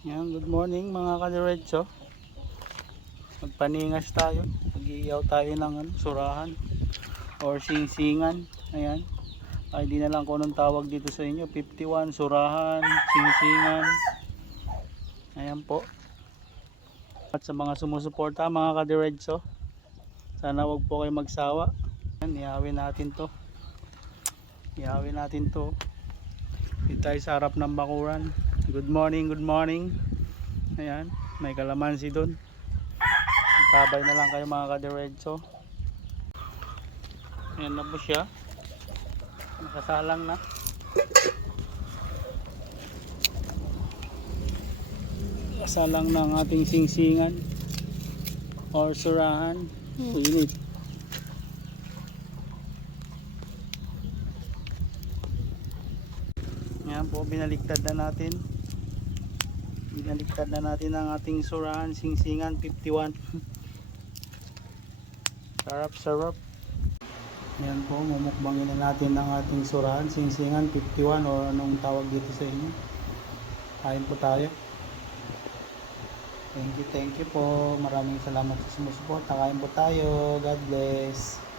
Yan, good morning mga kadiretso. Magpaningas tayo. Mag-iiyaw tayo ng surahan or singsingan. Ayan. Ay di na lang kung anong tawag dito sa inyo. 51, surahan, singsingan. Ayan po. At sa mga sumusuporta mga kadiretso, sana wag po kayo magsawa. Ayan, iyawin natin to. Iyawin natin to. Dito tayo sa harap ng bakuran. Good morning, good morning. Ayan, may kalamansi doon. Tabay na lang kayo mga kadiretso. Ayan na po siya. Nakasalang na. Nakasalang na ang ating singsingan or surahan. Init. Ayan po, binaliktad na natin. Binaliktad na natin ang ating surahan, singsingan 51. Sarap, sarap. Ayan po, mumukbangin na natin ang ating surahan, singsingan 51 o anong tawag dito sa inyo. Kain po tayo. Thank you po. Maraming salamat sa sumusuporta. Kain po tayo. God bless.